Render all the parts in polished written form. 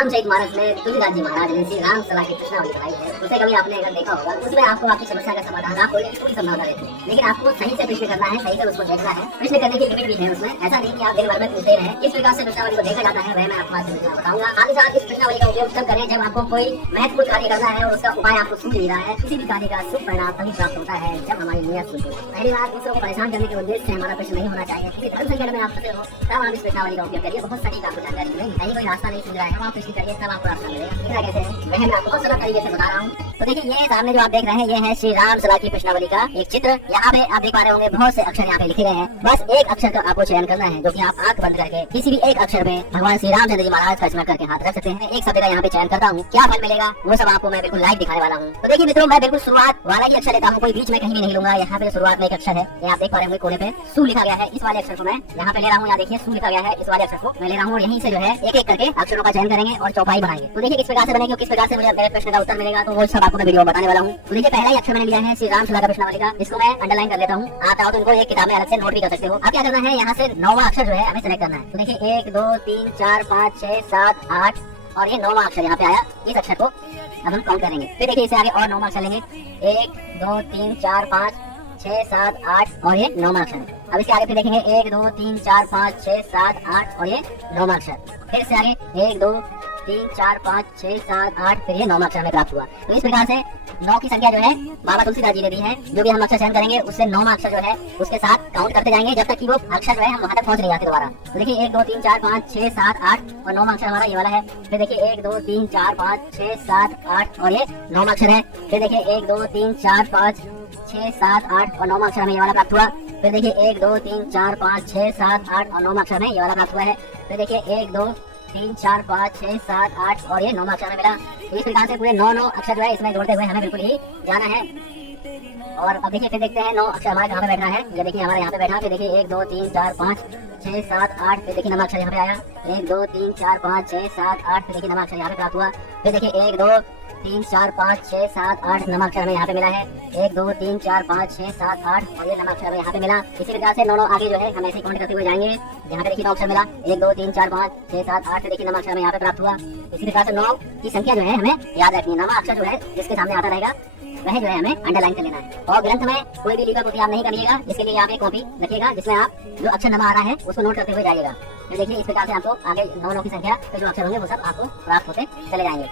रामचरितमानस में तुलसीदास जी महाराज ने श्री राम सलाह की प्रश्नावली बताई है, उसे कभी आपने अगर देखा होगा, उसमें आपको आपकी समस्या का समाधान आप होने की पूरी संभावना रहती है। लेकिन आपको सही से प्रश्न करना है, सही से उसको देखना है। प्रश्न करने की लिमिट भी है उसमें, ऐसा नहीं कि आप दिन भर में पूछते रहे। किस प्रकार से प्रश्नावली को देखा जाता है वह मैं आपको आज बताऊंगा। साथ ही साथ इस प्रश्नावली का उपयोग तब करें जब आपको कोई महत्वपूर्ण कार्य करना है और उसका उपाय आपको सूझ नहीं रहा है। किसी भी कार्य का शुभ परिणाम तभी प्राप्त होता है जब हमारी नीयत शुद्ध हो। पहली बात, दूसरों को परेशान करने के उद्देश्य से हमारा प्रश्न नहीं होना चाहिए। किसी धर्म संकट में आप फंसे हो तब आप इस प्रश्नावली का उपयोग करिए, बहुत सटीक आपको जानकारी मिलेगी। कहीं कोई रास्ता नहीं सूझ रहा है, आप प्रश्न करिए तब आपको रास्ता मिलेगा। इतना कैसे है वह मैं आपको बहुत सरल तरीके से बता रहा हूँ। तो देखिए, ये सामने जो आप देख रहे हैं, ये है श्री राम सलाह की प्रश्नावली का एक चित्र। यहाँ पे आप देख पा रहे होंगे बहुत से अक्षर यहाँ पे लिखे गए हैं। बस एक अक्षर का आपको चयन करना है, जो कि आप आंख बंद करके किसी भी एक अक्षर में भगवान श्री रामचंद्र जी महाराज का स्मरण करके हाथ रख सकते हैं। एक शब्द का यहाँ पे चयन करता हूँ, क्या फल मिलेगा वो सब आपको मैं बिल्कुल लाइव दिखाने वाला हूँ। तो देखिए मित्रों, मैं बिल्कुल शुरुआत वाला ही अक्षर लेता हूँ, कोई बीच में कहीं भी नहीं लूंगा। यहाँ पे शुरुआत में एक अक्षर है, ये आप देख पा रहे होंगे कोने पे सू लिखा गया है। इस वाले अक्षर को मैं यहाँ पे ले रहा हूँ, यहाँ देखिए सू लिखा गया है। इस वाले अक्षर को मैं ले रहा हूँ और यहीं से जो है एक एक करके अक्षरों का चयन करेंगे और चौपाई बनाएंगे। तो देखिए किस प्रकार से बनेगी और किस प्रकार से मुझे मेरे प्रश्न का उत्तर मिलेगा, तो वो सब आपको मैं वीडियो में बताने वाला हूँ। तो देखिए, पहला ही अक्षर मैंने लिया है श्री राम सलाह का प्रश्नावली का, इसको मैं अंडरलाइन कर लेता हूँ। आप चाहो तो इनको एक किताब में अलग से नोट भी कर सकते हो। अब क्या करना है, यहाँ से 9वां अक्षर जो है हमें सेलेक्ट करना है। तो देखिए 1 2 3 4 5 6 7 8 और ये 9वां अक्षर यहाँ पे आया। इस अक्षर को अब हम काउंट करेंगे। फिर देखिए इसे आगे और 9वां अक्षर लेंगे, 1 2 3 4 5 6 7 8 और ये 9वां अक्षर है। अब इसके आगे फिर देखेंगे 1 2 3 4 5 6 7 8 और ये 9वां अक्षर। फिर इससे आगे 1 2 3 4 5 6 7 8 फिर ये 9वां अक्षर हमें प्राप्त हुआ। तो इस प्रकार से 9 की संख्या जो है बाबा तुलसीदास जी ने दी है। जो भी हम अक्षर चयन करेंगे उससे 9वां अक्षर जो है उसके साथ काउंट करते जाएंगे जब तक कि वो अक्षर जो है हम वहां तक पहुंच नहीं जाते दोबारा। तो देखिए 1 2 3 4 5 6 7 8 और 9वां अक्षर हमारा ये वाला है। फिर देखिए 1 2 3 4 5 6 7 8 और ये 9वां अक्षर है। फिर देखिए 1 2 3 4 5 6 7 8 और 9वां अक्षर हमें ये वाला प्राप्त हुआ। फिर देखिए 1 2 3 4 5 6 7 8 और 9वां अक्षर हमें ये वाला प्राप्त हुआ है। फिर देखिए 1 2 3 4 5 6 7 8 और ये 9वां अक्षर हमें मिला। इस प्रकार से पूरे 9 अक्षर जो है इसमें जोड़ते हुए हमें बिल्कुल ही जाना है। और अब देखिए फिर देखते हैं 9 अक्षर हमारे कहाँ पे बैठा है। ये देखिए हमारे यहाँ पे बैठा। फिर देखिए 1 2 3 4 5 6 7 8 फिर देखिए 9वां अक्षर यहाँ पे आया। 1 2 3 4 5 6 7 8 फिर देखिए 9वां अक्षर यहाँ पे प्राप्त हुआ। फिर देखिए 1 2 3 4 5 6 7 8 9वां अक्षर हमें यहाँ पे मिला है। 1 2 3 4 5 6 7 8 और ये 9वां अक्षर हमें यहाँ पे मिला। इसी प्रकार से 9 आगे जो है हम ऐसे काउंट करते हुए जाएंगे। यहाँ पे देखिए 9 अक्षर मिला, 1 2 3 4 5 6 7 8 फिर देखिए 9वां अक्षर हमें यहाँ पे प्राप्त हुआ। इसी प्रकार से 9 की संख्या जो है हमें याद रखनी है। 9वां अक्षर जो है जिसके सामने आता रहेगा वह जो है हमें अंडरलाइन कर लेना है। और ग्रंथ में कोई भी लिखा आप नहीं करिएगा, इसके लिए आप एक कॉपी रखिएगा जिसमें आप जो अक्षर नंबर आ रहा है उसको नोट करते हुए जाइएगा। तो देखिए इस प्रकार से आपको आगे 9 की संख्या पे जो अक्षर होंगे वो सब आपको प्राप्त होते चले जाएंगे।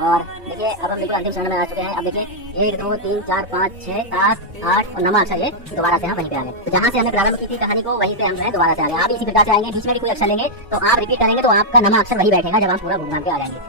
और देखिए अब हम बिल्कुल अंतिम चरण में आ चुके हैं। अब देखिए 1 2 3 4 5 6 7 8 और 9वां अक्षर ये दोबारा से हम वहीं पे आ गए। तो जहाँ से हमने प्रारंभ की थी कहानी को वहीं पे हम जो है दोबारा से आ गए। आप इसी प्रकार से आएंगे, बीच में भी कोई अक्षर लेंगे तो आप रिपीट करेंगे तो आपका 9वां अक्षर वही बैठेगा जब आप पूरा घूम के आ जाएंगे।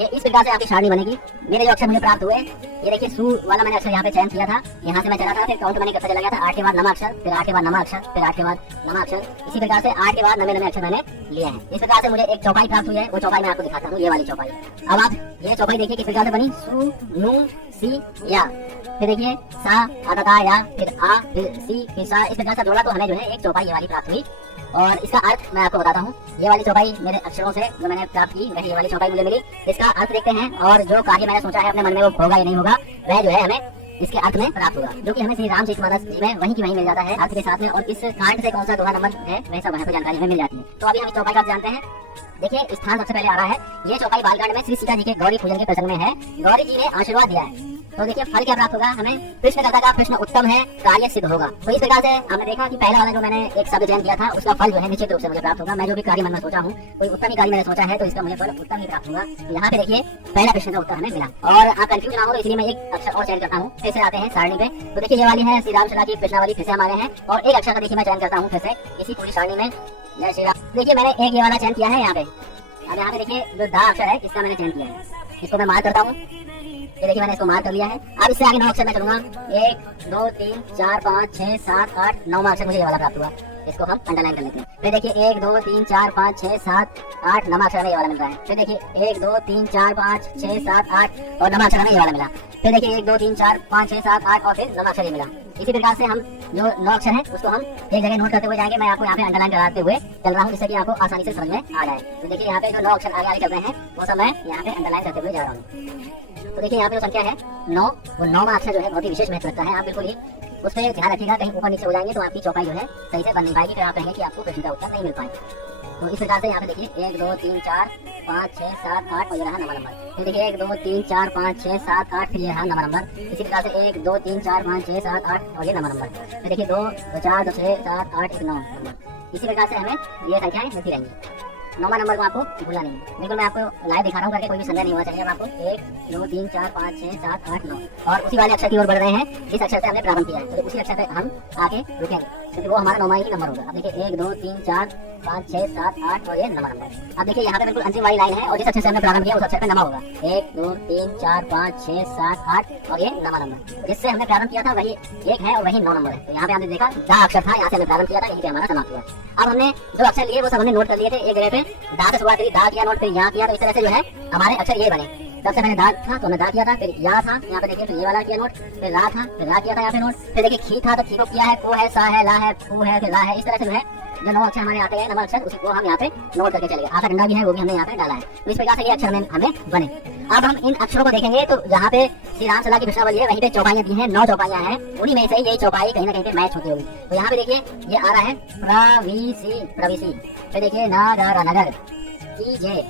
ये इस प्रकार से आपकी सारणी बनेगी। मेरे जो अक्षर मुझे प्राप्त हुए, ये देखिए सू वाला मैंने अक्षर यहाँ पे चयन किया था। यहाँ से मैं चला था, फिर काउंट मैंने करता चला गया था। 8 के बाद 9वां अक्षर, फिर 8 के बाद 9वां अक्षर, फिर 8 के बाद 9वां अक्षर। इसी प्रकार से 8 के बाद 9 अक्षर मैंने लिए हैं। इस प्रकार से मुझे एक चौपाई प्राप्त हुई है। वो चौपाई मैं आपको दिखाता हूँ, ये वाली चौपाई। अब आप ये चौपाई देखिए किस प्रकार से बनी। सू नू सी या, फिर देखिए सा आता या, फिर आ, फिर सी, फिर सा। इस प्रकार से जोड़ा तो हमें जो है एक चौपाई ये वाली प्राप्त हुई। और इसका अर्थ मैं आपको बताता हूँ। ये वाली चौपाई मेरे अक्षरों से जो मैंने प्राप्त की वह ये वाली चौपाई मुझे मिली। इसका अर्थ देखते हैं और जो कार्य मैंने सोचा है अपने मन में वो होगा या नहीं होगा वह जो है हमें इसके अर्थ में प्राप्त होगा, जो कि हमें श्री रामचरितमानस जी में वहीं की वहीं मिल जाता है अर्थ के साथ में। और किस कांड से कौन सा दोहा नंबर है वह सब वहाँ पर जानकारी हमें मिल जाती है। तो अभी हम इस चौपाई का जानते हैं। देखिए स्थान सबसे पहले आ रहा है। ये चौपाई बालकांड में श्री सीता जी के गौरी पूजन के प्रसंग में है। गौरी जी ने आशीर्वाद दिया है। तो देखिए फल क्या प्राप्त होगा हमें। प्रश्नकर्ता का प्रश्न उत्तम है, कार्य सिद्ध होगा। तो इस प्रकार से हमने देखा कि पहला वाला जो मैंने एक शब्द चयन किया था उसका फल जो है निश्चित रूप से मुझे प्राप्त होगा। मैं जो भी कार्य मन में सोचा हूँ, कोई उत्तम ही कार्य मैंने सोचा है तो इसका मुझे फल उत्तम ही प्राप्त होगा। यहाँ पे देखिए पहला प्रश्न का उत्तर हमें मिला। और आप कंफ्यूज ना हो तो इसलिए मैं एक अक्षर और चयन करता हूँ। फिर से आते हैं सारणी पे। तो देखिए ये वाली है श्री राम सलाह की प्रश्नावली, फिर से हमारे हैं। और एक अक्षर का देखिए मैं चयन करता हूँ फिर से इसी पूरी सारणी में। जय श्री राम। देखिए मैंने एक ये वाला चयन किया है यहाँ पे। अब यहाँ पे देखिए जो दा अक्षर है इसका मैंने चयन किया है, इसको मैं मार्क करता हूँ। ये देखिए मैंने इसको मार्क कर लिया है। अब इससे आगे 9 अक्षर मैं चलूंगा। 1 2 3 4 5 6 7 8 9वां अक्षर मुझे ये वाला प्राप्त हुआ। इसको हम अंडरलाइन कर लेते हैं। फिर देखिए 1 2 3 4 5 6 7 8 9वां अक्षर हमें ये वाला मिल रहा है। फिर देखिए 1 2 3 4 5 6 7 8 और 9वां अक्षर हमें ये वाला मिला। फिर देखिए 1 2 3 4 5 6 7 8 और फिर 9वां अक्षर ये मिला। इसी प्रकार से हम जो 9 अक्षर है उसको हम एक जगह नोट करते हुए जाएंगे। मैं आपको यहाँ पे अंडरलाइन कराते हुए चल रहा हूँ जिससे कि आपको आसानी से समझ में आ जाए। तो देखिए यहाँ पे जो 9 अक्षर आगे आगे चल रहे हैं वो सब मैं यहाँ पे अंडरलाइन करते हुए जा रहा हूँ। तो देखिए यहाँ पे जो संख्या है 9, वो 9वां अक्षर जो है बहुत ही विशेष महत्व रखता है। आप बिल्कुल ही उस पर ध्यान रखिएगा, कहीं ऊपर नीचे हो जाएंगे तो आपकी चौपाई जो है सही से बन नहीं पाएगी। फिर आप कहेंगे कि आपको प्रश्न का उत्तर नहीं मिल पाएगा। तो इस प्रकार से यहाँ पे देखिए 1 2 3 4 5 6 7 8 और ये रहा 9वां नंबर। फिर देखिए 1 2 3 4 5 6 7 8, फिर ये रहा 9वां नंबर। इसी प्रकार से 1 2 3 4 5 6 7 8 और ये 9वां नंबर। फिर देखिए 2 2 4 2 6 7 8 1 9 नंबर। इसी प्रकार से हमें ये संख्याएं मिलती रहेंगी। 9वां नंबर को आपको भूलना नहीं है। बिल्कुल मैं आपको लाइव दिखा रहा हूँ करके, कोई भी संदेह नहीं होना चाहिए। अब आपको 1 2 3 4 5 6 7 8 9 और उसी वाले अक्षर की ओर बढ़ रहे हैं जिस अक्षर से हमने प्रारंभ किया है। तो उसी अक्षर पे हम आके रुकेंगे क्योंकि वो हमारा 9वां ही नंबर होगा। अब देखिए 1 2 3 4 5 6 7 8 और ये 9वां नंबर। अब देखिए यहाँ पे बिल्कुल अंतिम वाली लाइन है और जिस अक्षर से हमने प्रारंभ किया उस अक्षर पे नमा होगा। 1 2 3 4 5 6 7 8 और ये 9वां नंबर। जिससे हमने प्रारंभ किया था वही 1 है और वही 9 नंबर है। तो यहाँ पे हमने देखा दा अक्षर था, यहाँ से हमने प्रारंभ किया था, यहीं पे हमारा समाप्त हुआ। अब हमने जो अक्षर लिए वो सब हमने नोट कर लिए थे एक जगह पे। दा से शुरुआत करी, दा किया नोट, फिर यहाँ किया। तो इस तरह से जो है हमारे अक्षर ये बने। सबसे पहले दा था तो हमने दा किया था, फिर या था यहाँ पे देखिए, फिर ये वाला किया नोट, फिर रा था, फिर रा किया था यहाँ पे नोट, फिर देखिए खी था तो खी को किया है, को है, सा है, ला है, फू है, फिर ला है। इस तरह से जो है जो 9 अक्षर हमारे आते हैं, 9 अक्षर, उसी को हम यहाँ पे नोट करके चले गए। आखिर डंडा भी है वो भी हमने यहाँ पे डाला है। तो इस प्रकार से ये अक्षर हमें बने। अब हम इन अक्षरों को देखेंगे तो जहाँ पे श्री राम सलाह की प्रश्नावली है वहीं पे चौपाइयाँ दी हैं, 9 चौपाइयाँ हैं। उन्हीं में से यही चौपाई कहीं ना कहीं पे मैच होती होगी। तो यहाँ पे देखिए ये आ रहा है प्रविसी, प्रविसी। फिर देखिए नगर, नगर, कीजे,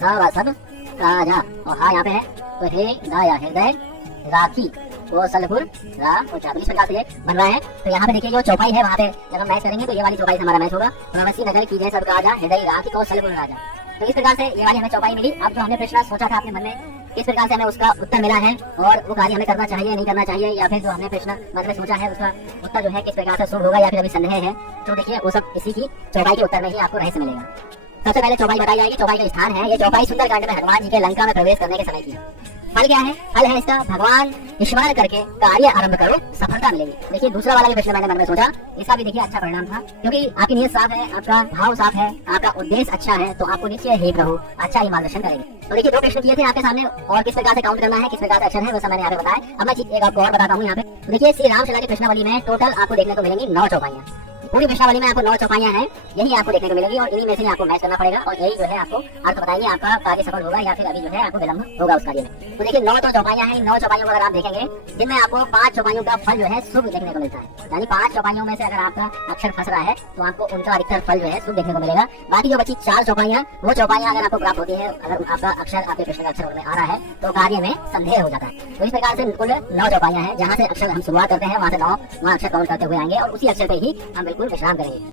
सब सब, काजा और हाँ यहाँ पे है तो हे दाया, हृदय, राखी, कौशलपुर, राम और चातुर। इस प्रकार से ये बन रहा है। तो यहाँ पे देखिए जो चौपाई है वहाँ पे जब हम मैच करेंगे तो ये वाली चौपाई से हमारा मैच होगा। प्रवासी नगर की जय सब राजा, हृदय, राखी, कौशलपुर, राजा। तो इस प्रकार से ये वाली हमें चौपाई मिली। अब जो हमने प्रश्न सोचा था अपने मन में, किस प्रकार से हमें उसका उत्तर मिला है और वो कार्य हमें करना चाहिए नहीं करना चाहिए, या फिर जो हमने प्रश्न मन में सोचा है उसका उत्तर जो है किस प्रकार से शुभ होगा या फिर अभी संदेह है, तो देखिए वो सब इसी की चौपाई के उत्तर में ही आपको रहस्य मिलेगा। सबसे पहले चौपाई बताई जाएगी। चौपाई का स्थान है, ये चौपाई सुंदरकांड में हनुमान जी के लंका में प्रवेश करने के समय की है। फल क्या है? फल है इसका भगवान ईश्वर करके कार्य आरंभ करो, सफलता मिलेगी। देखिए दूसरा वाला भी प्रश्न मैंने मन में सोचा, इसका भी देखिए अच्छा परिणाम था क्योंकि आपकी नीयत साफ है, आपका भाव साफ है, आपका उद्देश्य अच्छा है, तो आपको निश्चय ही प्रभु अच्छा ही मार्गदर्शन करेंगे। तो देखिए 2 प्रश्न किए थे आपके सामने और किस प्रकार से काउंट करना है, किस प्रकार से अक्षर है वो सब मैंने यहाँ पे बताया। अब मैं एक आपको और बताता हूँ यहाँ पे। देखिए श्री राम शला की प्रश्नावली में टोटल आपको देखने को मिलेंगी 9 चौपाइयाँ। पूरी प्रश्नावली में आपको 9 चौपाइयाँ हैं, यही आपको देखने को मिलेगी और इन्हीं में से आपको मैच करना पड़ेगा और यही जो है आपको अर्थ बताएंगे आपका कार्य सफल होगा या फिर अभी जो है आपको विलंब होगा उस कार्य में। तो देखिए 9 तो चौपाइयाँ हैं। 9 चौपाइयों को अगर आप देखेंगे जिनमें आपको 5 चौपाइयों का फल जो है शुभ देखने को मिलता है। यानी 5 चौपाइयों में से अगर आपका अक्षर फंस रहा है तो आपको उनका अधिकतर फल जो है शुभ देखने को मिलेगा। बाकी जो बची 4 चौपाइयाँ, वो चौपाइयाँ अगर आपको प्राप्त होती है, अगर आपका अक्षर आपके प्रश्न का अक्षर उनमें आ रहा है तो कार्य में संदेह हो जाता है। तो इस प्रकार से कुल 9 चौपाइयाँ हैं। जहाँ से अक्षर हम शुरुआत करते हैं वहाँ से 9 अक्षर काउंट करते हुए आएंगे और उसी अक्षर पे ही हम बिल्कुल विश्राम करेंगे।